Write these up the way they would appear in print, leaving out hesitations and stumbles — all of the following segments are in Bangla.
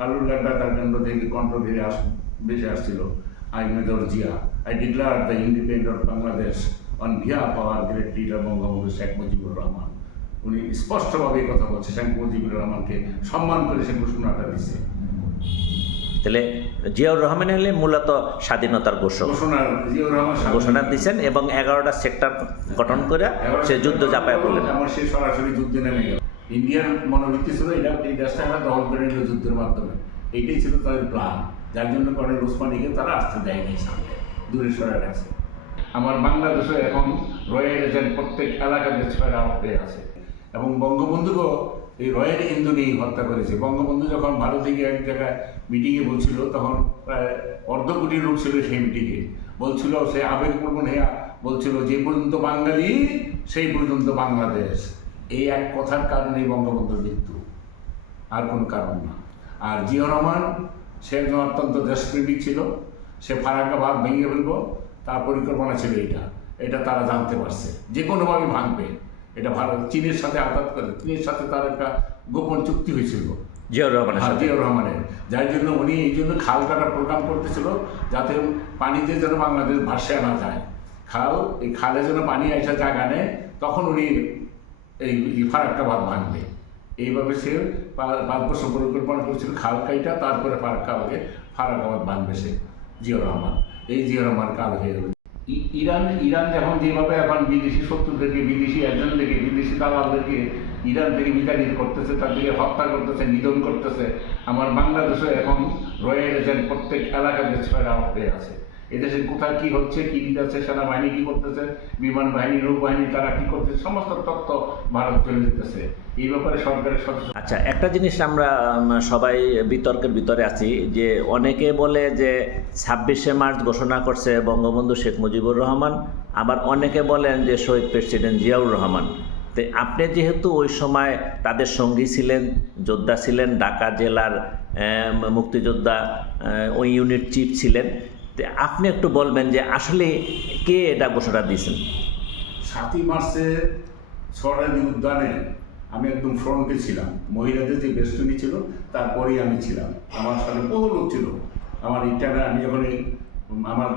কালুরঘাট বেতারকাণ্ড থেকে কণ্ঠ ধীরে বেশি আসছিল, I major Zia, I declare the independent of Bangladesh on behalf of our great leader Bangabandhu Sheikh Mujibur Rahman. উনি স্পষ্টভাবে কথা বলছে, শেখ মুজিবুর রহমানকে সম্মান করে সে ঘোষণাটা দিচ্ছে। তাহলে জিয়াউর রহমান হলে মূলত স্বাধীনতার ঘোষণা দিচ্ছেন এবং 11টা সেক্টর গঠন করে সে যুদ্ধ চাপায় বললেন। সে সরাসরি যুদ্ধে নেমে গেল। ইন্ডিয়ার মনোবৃত্তি ছিল এটা, এই দেশটা আমরা দখল করে নিল যুদ্ধের মাধ্যমে। এইটাই ছিল তাদের প্ল্যান, যার জন্য কর্নেল ওসমানীকে তারা আসতে দেয়নি, সামনে দূরে সরে গেছে। আমার বাংলাদেশে এখন রয়্যাল এজেন্ট প্রত্যেক এলাকাতে ছড়া হয়ে আছে এবং বঙ্গবন্ধুকেও এই রয়্যাল ইন্দু নিয়ে হত্যা করেছে। বঙ্গবন্ধু যখন ভারত থেকে এক জায়গায় মিটিংয়ে বলছিল, তখন প্রায় অর্ধকোটি লোক ছিল সেই মিটিংয়ে। বলছিল, সে আবেগপ্রবণ হইয়া বলছিল, যে পর্যন্ত বাঙালি সেই পর্যন্ত বাংলাদেশ। এই এক কথার কারণেই বঙ্গবন্ধুর মৃত্যু, আর কোনো কারণ না। আর জিয়াউর রহমান সে অত্যন্ত দেশপ্রেমিক ছিল, সে ফারাক্কাবাদ ভেঙে ফেলবো তার পরিকল্পনা ছিল। এটা তারা জানতে পারছে, যে কোনোভাবে ভাঙবে। এটা ভারত চীনের সাথে আঘাত করে, চীনের সাথে তার একটা গোপন চুক্তি হয়েছিল জিয়াউর রহমানের, যার জন্য উনি এই জন্য খাল কাটার প্রোগ্রাম করতেছিল, যাতে পানিতে যেন বাংলাদেশ ভাসে না যায়। এই খালে যেন পানি আসা জায়গা নেয়, তখন উনি এই ফারাক্কাবাদ ভাঙবে। এইভাবে সে 5 বছর পরিকল্পনা করেছিল, খাল কাইটা তারপরে ফারাক্কাবাদ ভাঙবে সে জিয়াউর রহমান। এই জিয়াউর রহমান কাল হয়ে গেল। ইরান যখন যেভাবে এখন বিদেশি শত্রুদেরকে, বিদেশি এজেন্টদেরকে, বিদেশি দালালদেরকে ইরান থেকে বিতাড়িত করতেছে, তাদেরকে হত্যা করতেছে, নিধন করতেছে, আমার বাংলাদেশে এখন রয়্যাল এজেন্ট প্রত্যেক এলাকাতে ছড়া হয়ে আছে। এদেশে কোথায় কী হচ্ছে, কী দিতেছে, সেনাবাহিনী কী করতেছে, বিমান বাহিনী, নৌবাহিনী তারা কী করতেছে, সমস্ত তথ্য ভারত চলে যেতেছে। এই ব্যাপারে সরকারের সদস্য। আচ্ছা, একটা জিনিস আমরা সবাই বিতর্কের ভিতরে আছি, যে অনেকে বলে যে 26শে মার্চ ঘোষণা করছে বঙ্গবন্ধু শেখ মুজিবুর রহমান, আবার অনেকে বলেন যে শহীদ প্রেসিডেন্ট জিয়াউর রহমান। তো আপনি যেহেতু ওই সময় তাদের সঙ্গী ছিলেন, যোদ্ধা ছিলেন, ঢাকা জেলার মুক্তিযোদ্ধা ওই ইউনিট চিফ ছিলেন, তো আপনি একটু বলবেন যে আসলে কে এটা ঘোষণা দিয়েছেন? 7ই মার্চে সরাইল উদ্যানে আমি একদম ফ্রন্টে ছিলাম, মহিলাদের যে বেষ্টনী ছিল তারপরেই আমি ছিলাম, আমার সাথে বহু লোক ছিল। আমার ইটানা, আমি যখন আমার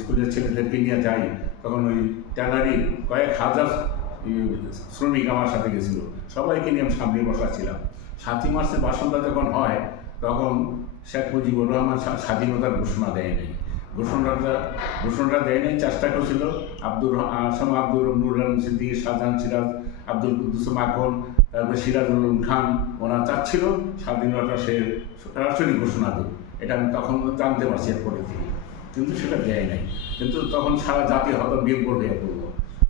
স্কুলের ছেলেদেরকে নিয়ে যাই, তখন ওই ট্যানারি কয়েক হাজার শ্রমিক আমার সাথে গেছিল, সবাইকে নিয়ে আমি সামনে বসা ছিলাম। 7ই মার্চের ভাষণটা যখন হয়, তখন শেখ মুজিবুর রহমান স্বাধীনতার ঘোষণা দেয়নি। ঘোষণাটা দেয়নি, চেষ্টা করেছিল আব্দুর নুর আলম সিদ্দিকী, শাহজাহান সিরাজ, আব্দুল কুদ্দুস মাখন, তারপরে সিরাজুল উলুম খান, ওরা চাচ্ছিল স্বাধীনতা সে সরাসরি ঘোষণা দেয়। এটা আমি তখন জানতে পারছি এরপরে থেকে, কিন্তু সেটা দেয় নাই। কিন্তু তখন সারা জাতি হয়তো বিভ্র হয়ে পড়লো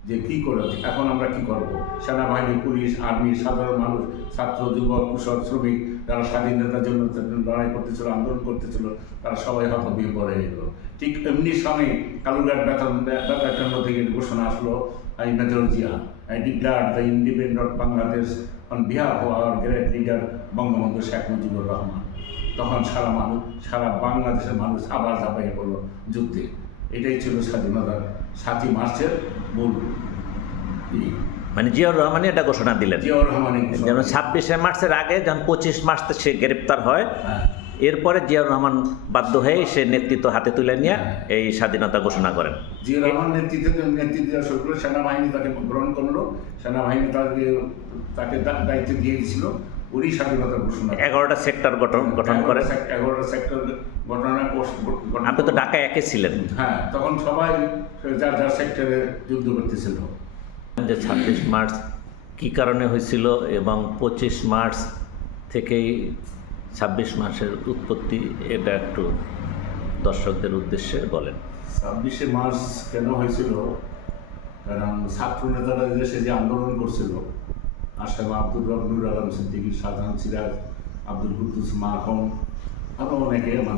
যে কী করে, এখন আমরা কী করব। সেনাবাহিনী, পুলিশ, আর্মি, সাধারণ মানুষ, ছাত্র, যুবক, কৃষক, শ্রমিক, যারা স্বাধীনতার জন্য লড়াই করতেছিল, আন্দোলন করতেছিল, তারা সবাই হয়তো বিভ্র হয়ে গেল। ঠিক এমনি সময় কালুরঘাট বেতারকাণ্ড থেকে ঘোষণা আসলো, I major Zia, I declare the independent of Bangladesh on behalf of our great leader Bangabandhu Sheikh Mujibur Rahman. তখন সারা বাংলাদেশের মানুষ আবার ঝাঁপাইয়ে পড়লো যুদ্ধে। এটাই ছিল স্বাধীনতার 7ই মার্চের মূল। মানে জিয়াউর রহমানই এটা ঘোষণা দিলেন, জিয়াউর রহমানই যেন 26শে মার্চের আগে, যখন 25 মার্চ সে গ্রেপ্তার হয়, এরপরে জিয়াউর রহমান বাধ্য হয়ে সে নেতৃত্ব হাতে তুলে নিয়ে এই স্বাধীনতা ঘোষণা করেন। জিয়াউর রহমান নেতৃত্ব শুরু করে, সেনাবাহিনী তাকে গ্রহণ করলো, সেনাবাহিনী তাকে দায়িত্ব দিয়ে দিয়েছিল, উনি স্বাধীনতা ঘোষণা। 11টা সেক্টর গঠন করে, 11টা সেক্টর ঘটনা। আপনি তো ঢাকা একে ছিলেন। হ্যাঁ, তখন সবাই যার যার সেক্টরে যুদ্ধ করতেছিল। যে 26 মার্চ কী কারণে হয়েছিল এবং 25 মার্চ থেকেই 26 মার্চের উৎপত্তি, এটা একটু দর্শকদের উদ্দেশ্যে বলেন। 26শে মার্চ কেন হয়েছিল? কারণ ছাত্র নেতারা দেশে যে আন্দোলন করছিল, আসাম নুর আলম সিদ্দিকী, শাহজাহান সিরাজ, আব্দুল কুদ্দুস মাখন, আরও অনেকে আমার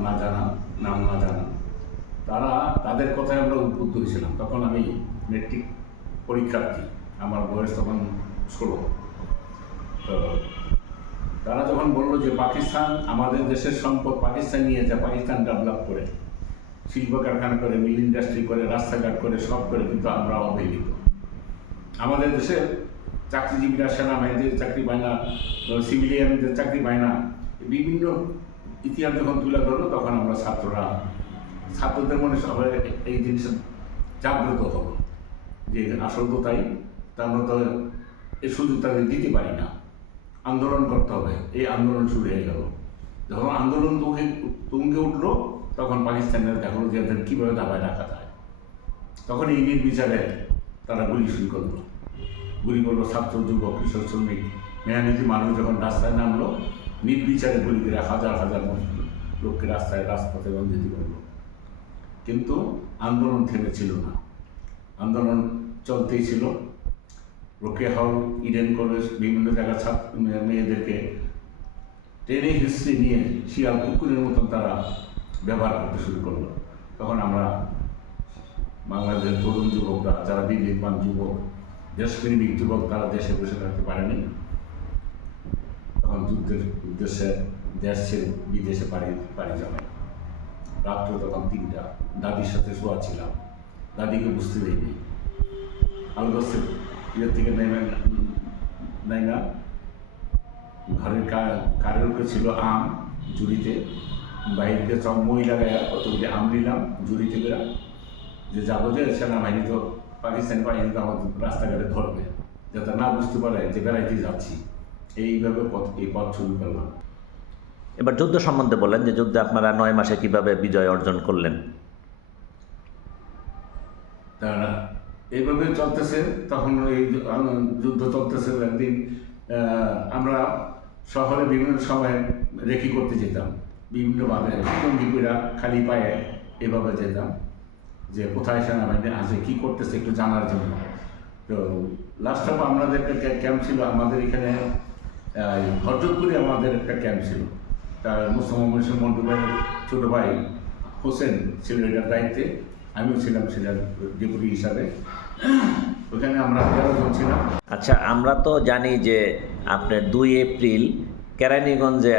নাম না জানা, তাদের কথায় আমরা উদ্বুদ্ধ হয়েছিলাম। তখন আমি মেট্রিক পরীক্ষার্থী, আমার বয়স তখন 16। তো তারা যখন বললো যে পাকিস্তান আমাদের দেশের সম্পদ পাকিস্তান নিয়ে যায়, পাকিস্তান ডেভেলপ করে, শিল্প কারখানা করে, মিল ইন্ডাস্ট্রি করে, রাস্তাঘাট করে, সব করে, কিন্তু আমরা অবহেলিত। আমাদের দেশের চাকরিজীবীরা, সেনাবাহিনীদের চাকরি পায় না, সিভিলিয়ানদের চাকরি পায় না, বিভিন্ন ইতিহাস যখন তুলে ধরলো তখন আমরা ছাত্রদের মনে সবাই এই জিনিসটা জাগ্রত হলো যে আসল তো তাই, আমরা তো এই সুযোগ তাদের দিতে পারি না, আন্দোলন করতে হবে। এই আন্দোলন শুরু হয়ে গেল। যখন আন্দোলন তুঙ্গে উঠলো তখন পাকিস্তানিরা দেখলো যে এদের কীভাবে দাবায় রাখা যায়। তখন এই নির্বিচারে তারা গুলি শুরু করলো, ছাত্র, যুবক, কিশোর, শ্রমিক, মেহনতি মানুষ যখন রাস্তায় নামলো, নির্বিচারে গুলি করে হাজার হাজার লোককে রাজপথে রঞ্জিত করলো। কিন্তু আন্দোলন থেমেছিল না, আন্দোলন চলতেই ছিল। রোকেয়া হল, ইডেন কলেজ, বিভিন্ন জায়গার মেয়েদেরকে টেনে হিস্ট্রি নিয়ে শিয়াল কুকুরের মতন তারা ব্যবহার করতে শুরু করলো। তখন আমরা বাংলাদেশের তরুণ যুবকরা, যারা বিবেকবান যুবক, দেশপ্রেমিক যুবক, তারা দেশে বসে থাকতে পারেনি। তখন যুদ্ধের উদ্দেশ্যে দেশ ছেড়ে বিদেশে পাড়ি জমায়। রাত্র তখন 3টা, দাদির সাথে শোয়া ছিলাম, দাদিকে বুঝতে দেয়নি। আলগসের ইয়ে থেকে নাই না, ঘরের কারের উপরে ছিল আম জুড়িতে, বাইরে মই লাগাইয়া কতগুলি আম নিলাম জুড়িতে বেরা, যে যাবো যে সেনাবাহিনী তো পাকিস্তানি বাহিনী তো আমাদের রাস্তাঘাটে ধরবে, যাতে না বুঝতে পারে যে বেড়াইতে যাচ্ছি। এইভাবে এই পথ শুরু করলাম। এবার যুদ্ধ সম্বন্ধে বলেন, যে যুদ্ধে আপনারা 9 মাসে কিভাবে বিজয় অর্জন করলেন? তারা এইভাবে চলতেছে, তখন এই যুদ্ধ চলতেছে। একদিন আমরা শহরে বিভিন্ন সময় রেকি করতে যেতাম, বিভিন্নভাবে টঙ্গিপুরা খালি পায়ে এভাবে যেতাম, যে কোথায় সেনাবাহিনী আছে, কী করতেছে একটু জানার জন্য। তো লাস্ট টাইম আমাদের একটা ক্যাম্প ছিল, আমাদের এখানে হরজতপুরে আমাদের একটা ক্যাম্প ছিল। তার মুসলমান মন্টু ভাইয়ের ছোটো ভাই হোসেন ছিল এটার দায়িত্বে, আমিও ছিলাম সেটার ডেপুটি হিসাবে। ওখানে আমরা 13 জন ছিলাম। আচ্ছা, আমরা তো জানি যে আপনার 2 এপ্রিল কেরানীগঞ্জে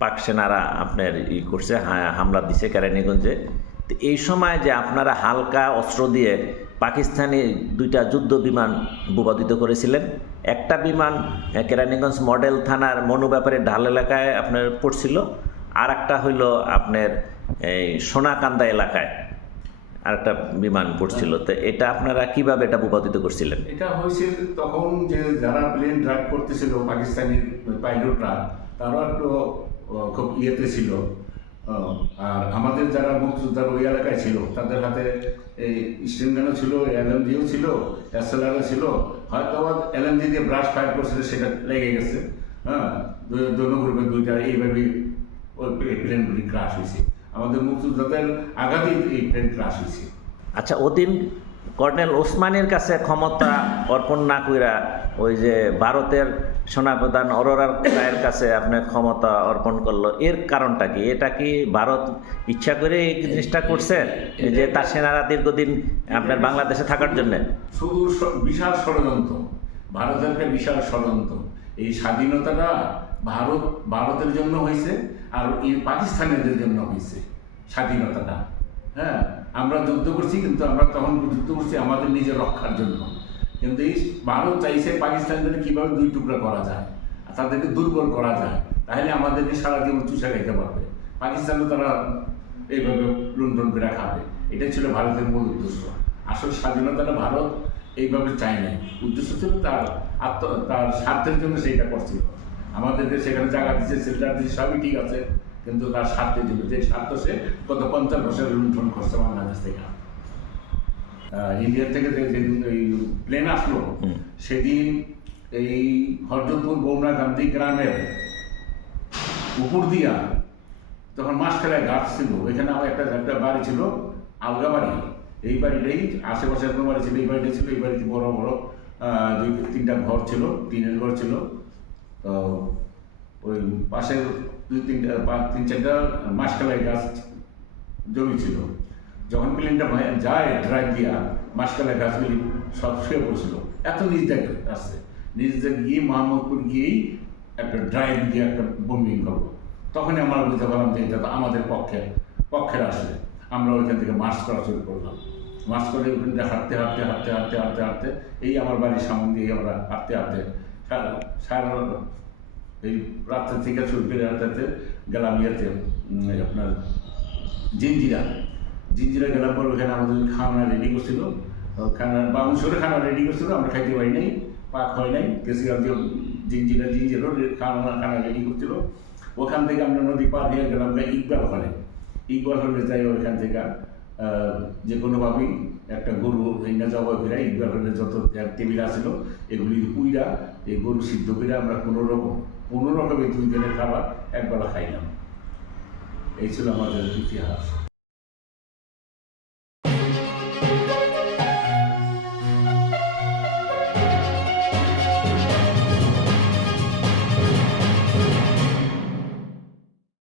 পাক সেনারা আপনার করছে, হামলা দিছে কেরানীগঞ্জে। তো এই সময় যে আপনারা হালকা অস্ত্র দিয়ে পাকিস্তানি 2টা যুদ্ধ বিমান ভূপাতিত করেছিলেন। একটা বিমান কেরানীগঞ্জ মডেল থানার মনু ব্যাপারে ঢাল এলাকায় আপনার পড়ছিল, আর একটা হইল আপনার এই সোনাকান্দা এলাকায় আরেকটা বিমান পড়ছিল। তো এটা আপনারা কিভাবে এটা ভূপাতিত করছিলেন? এটা হয়েছে তখন যে যারা প্লেন ড্রাইভ করতেছিল পাকিস্তানি পাইলটরা, তারাও একটু খুব ইয়েতে ছিল। আর আমাদের যারা মুক্তিযোদ্ধার ওই এলাকায় ছিল, তাদের হাতে এই স্টেনগানও ছিল, LMG-ও ছিল, SLR-ও ছিল। হয়তো আবার LMG দিয়ে ব্রাশ ফায়ার করছিল, সেটা লেগে গেছে। হ্যাঁ, দোনো গ্রুপে 2টা এইভাবে ওই প্লেনগুলি ক্রাশ হয়েছে। আমাদের মুক্তিযোদ্ধাদের আঘাতেই এই প্লেন ক্রাশ হয়েছে। আচ্ছা, ওদিন কর্নেল ওসমানীর কাছে ক্ষমতা অর্পণ না কইরা ওই যে ভারতের সেনাপ্রধান অরোরার রায়ের কাছে আপনার ক্ষমতা অর্পণ করলো, এর কারণটা কি? এটা কি ভারত ইচ্ছা করে এই জিনিসটা করছে, যে তার সেনারা দীর্ঘদিন আপনার বাংলাদেশে থাকার জন্য? শুধু বিশাল ষড়যন্ত্র, ভারতের একটা বিশাল ষড়যন্ত্র। এই স্বাধীনতাটা ভারতের জন্য হয়েছে, আর এই পাকিস্তানিদের জন্য হয়েছে স্বাধীনতাটা। হ্যাঁ, আমরা যুদ্ধ করছি, কিন্তু আমরা তখন যুদ্ধ করছি আমাদের নিজের রক্ষার জন্য। কিন্তু এই ভারত চাইছে পাকিস্তানিদের কীভাবে 2 টুকরা করা যায়, আর তাদেরকে দুর্বল করা যায়, তাহলে আমাদেরকে সারা জীবন চুষা খাইতে পারবে। পাকিস্তানও তারা এইভাবে লুণ্ঠন করে খাবে। এটাই ছিল ভারতের মূল উদ্দেশ্য। আসল স্বাধীনতাটা ভারত এইভাবে চায় নাই, উদ্দেশ্য ছিল তার স্বার্থের জন্য সেইটা করছিল। আমাদেরকে সেখানে জায়গা দিচ্ছে, সেল্টার দিচ্ছে, সবই ঠিক আছে, কিন্তু তার স্বার্থের জন্য, যে স্বার্থ সে গত 50 বছর লুণ্ঠন করছে বাংলাদেশ থেকে। ইন্ডিয়া থেকে যেদিন এই প্লেন আসলো, সেদিন এই হরজতপুর বৌমরা গান্ধী গ্রামের উপর দিয়া তখন মাসখালায় গাছ ছিল, এখানে আমার একটা বাড়ি ছিল, আলগা বাড়ি। এই বাড়িটাই আশেপাশে কোনো বাড়ি ছিল, এই বাড়িটা ছিল। এই বাড়িতে বড় বড় 2-3টা ঘর ছিল, টিনের ঘর ছিল। তো ওই পাশের 2-3-4টা মাসকালাই গাছ জমি ছিল। যখন প্লেনটা যায় ড্রাইভ দিয়া, মাসকালাই গাছগুলি সব শুয়ে পড়ছিল। এত নিচ দেখ আসছে, নিচ দেখ গিয়ে মোহাম্মদপুর গিয়েই একটা ড্রাইভ দিয়ে একটা বোম্বিং করবো। তখনই আমরা বুঝতে পারলাম যে এটা তো আমাদের পক্ষের আসলে। আমরা ওইখান থেকে মার্চ করা শুরু করলাম। মার্চ করে ওখানে হাঁটতে হাঁটতে হাঁটতে হাঁটতে হাঁটতে হাঁটতে এই আমার বাড়ির সামনে দিয়ে আমরা হাঁটতে হাঁটতে সারা এই রাত্রে থেকে শুরু করে রাত্রে গেলাম ইয়েতে আপনার জিঞ্জিরা গেলাম পর ওখানে আমাদের খানা রেডি করছিল, খানা বাউন্সরে খানা রেডি করছিল, আমরা খাইতে পারি নাই, পাক হয় নাই, গেছিলাম যে জিঞ্জিরও খানা রেডি করছিল। ওখান থেকে আমরা নদী পার হয়ে গেলাম ইকবাল হলে যাই ওইখান থেকে যে কোনোভাবেই একটা গরু ভেঙে যাওয়া ফেরা ইকবাল হলে যত টেবিল আসছিল এগুলি পুইরা এই গরু সিদ্ধ করে আমরা কোনো রকমের 2 দিনের খাবার একবেলা খাইলাম। এই ছিল আমাদের ইতিহাস।